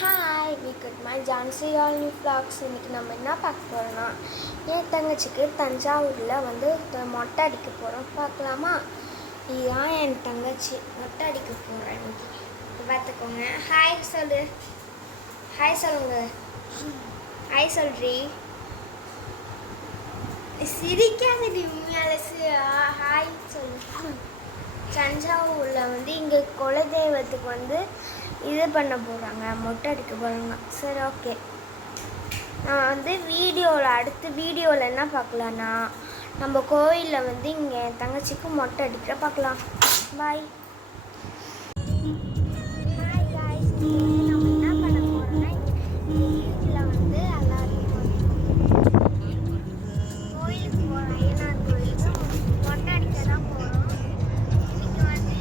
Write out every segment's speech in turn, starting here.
Hi விக்கெட் my Jhansi all new vlogs. இன்றைக்கி நம்ம என்ன பார்க்க போகிறோன்னா, என் தங்கச்சிக்கு தஞ்சாவூரில் வந்து மொட்டை அடிக்க போகிறோம். பார்க்கலாமா? இதுதான் என் தங்கச்சி மொட்டை அடிக்க போகிறேன் இன்னைக்கு. பார்த்துக்கோங்க. ஹாய் சொல்லு. ஹாய் சொல்லுங்க. ஹாய் சொல்றி. சிரிக்காதடி உண்மையால. ஹாய் சொல்லு. தஞ்சாவூரில் வந்து இங்கே குலதெய்வத்துக்கு வந்து இது பண்ண போகிறாங்க, மொட்டை அடிக்க போகிறாங்க. சரி, ஓகே. நான் வந்து அடுத்த வீடியோவில் என்ன பார்க்கலான்னா, நம்ம கோயிலில் வந்து இங்கே என் தங்கச்சிக்கு மொட்டை அடிக்கிற பார்க்கலாம். பாய். Hi guys. நம்ம என்ன பண்ண போகிறோம்னா, வீட்டில் வந்து எல்லாரும் கோயிலுக்கு போகிறோம். ஐயனார் கோயிலுக்கு மொட்டை அடிக்க தான் போகிறோம். இன்னைக்கு வந்து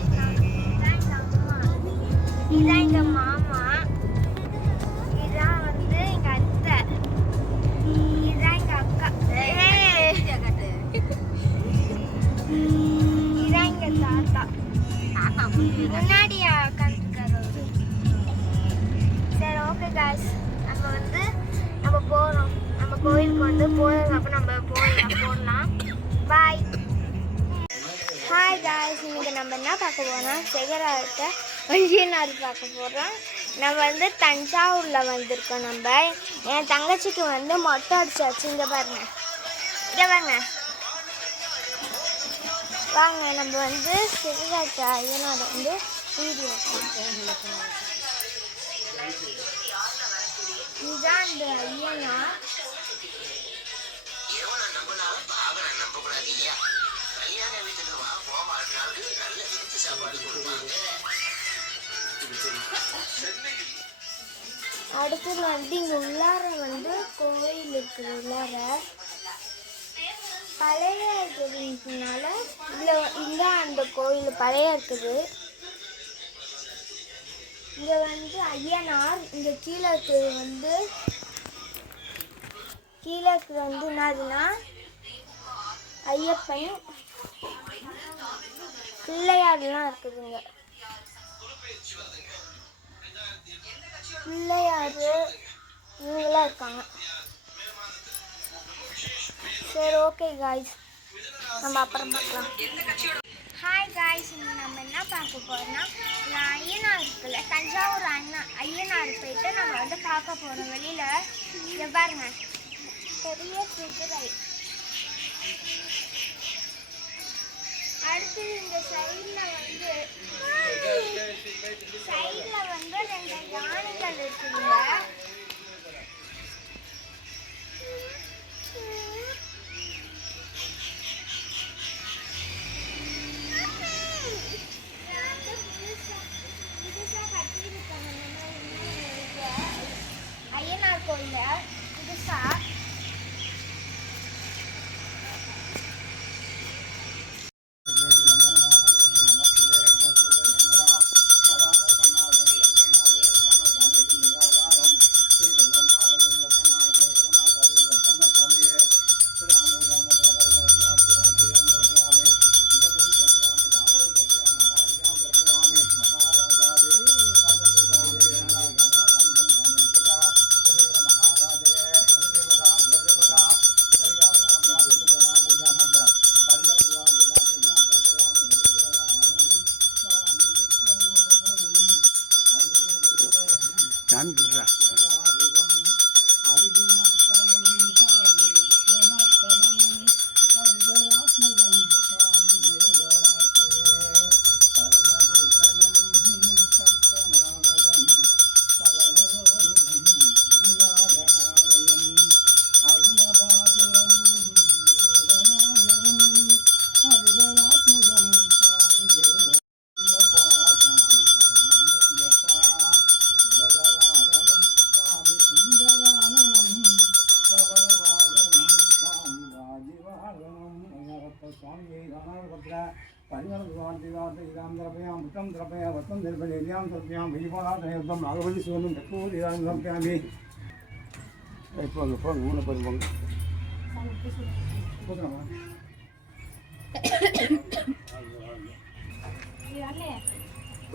இதான் எங்கள் மாமா, இதான் வந்து எங்கள் அத்தை, இதான் எங்கள் அக்கா, இதான் எங்கள் தாத்தா. முன்னாடி உட்காந்துருக்காரு அவரு. சரி, ஓகே காய்ஸ். நம்ம போகிறோம். நம்ம கோயிலுக்கு வந்து போகிறதுக்கு நம்ம போடலாம். பாய். Hi guys. இன்னைக்கு நம்ம என்ன பார்க்க போகிறோம்னா, செகரா இருக்க ஐயனார் பார்க்க போகிறோம். நம்ம வந்து தஞ்சாவூரில் வந்திருக்கோம். நம்ம என் தங்கச்சிக்கு வந்து மொட்டை அடிச்சாச்சு. இங்கே பாருங்க, இங்கே வாங்க வாங்க. நம்ம வந்து செகரா இருக்க ஐயனார் வந்து வீடியோ இதுதான் அந்த ஐயனார். அடுத்தது வந்து இங்கே உள்ளார வந்து கோயில் இருக்குது. உள்ளார பழைய இருக்குதுனால இங்கே அந்த கோயில் பழைய இருக்குது. இங்கே வந்து ஐயனார். இங்கே கீழே இருக்கிறது வந்து என்னதுன்னா ஐயப்பன், பிள்ளையார்லாம் இருக்குதுங்க. பிள்ளையார் இவங்களாம் இருக்காங்க. சரி, ஓகே காய்ஸ். நம்ம அப்புறம் பார்க்கலாம். Hi guys. நம்ம என்ன பார்க்க போகிறோம்னா, நான் ஐயனார் இருக்குல்ல, தஞ்சாவூர் ஐயனார் போயிட்டு நம்ம வந்து பார்க்க போகிறோம். வெளியில் இங்கே பாருங்க, பெரிய குதிரை. அடுத்து இந்த சைடில் வந்து 2 யானைகள் இருக்குதுங்க. புதுசாக கட்டியிருக்காங்க ஐயனார் கோயிலில் புதுசாக.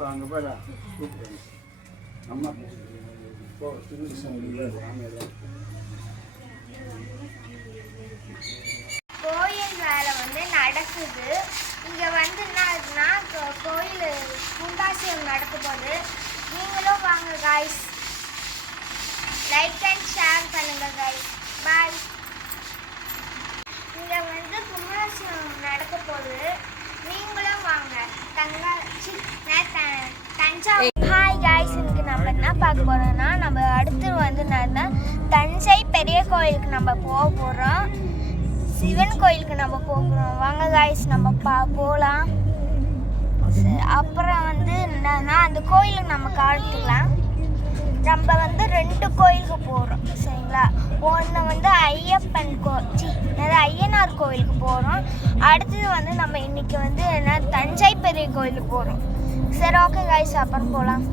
அங்கே போய் கோயில் வேலை வந்து நடக்குது. இங்கே வந்து என்னன்னா கோயில் கும்பாபிஷேகம் நடக்க போகுது. நீங்களும் வாங்க காய்ஸ். லைக் அண்ட் ஷேர் பண்ணுங்க காய்ஸ். பாய். இங்கே வந்து கும்பாபிஷேகம் நடக்க போகுது. நீங்களும் வாங்க. தஞ்சாவூர். Hi guys. இன்னைக்கு நம்ம என்ன பார்க்க போகிறோம்னா, நம்ம அடுத்து வந்து என்னன்னா தஞ்சை பெரிய கோயிலுக்கு நம்ம போக போகிறோம். சிவன் கோயிலுக்கு நம்ம போகிறோம். வாங்க காய்ஸ் நம்ம போகலாம். அப்புறம் வந்து என்னன்னா அந்த கோயிலுக்கு நம்ம காட்டுக்கலாம். நம்ம வந்து 2 கோயிலுக்கு போகிறோம் சரிங்களா. ஒன்று வந்து ஐயனார் கோயிலுக்கு போகிறோம். அடுத்தது வந்து நம்ம இன்னைக்கு வந்து என்ன தஞ்சை பெரிய கோயிலுக்கு போகிறோம். சரி ஓகே காய்ஸ் அப்புறம் போகலாம்.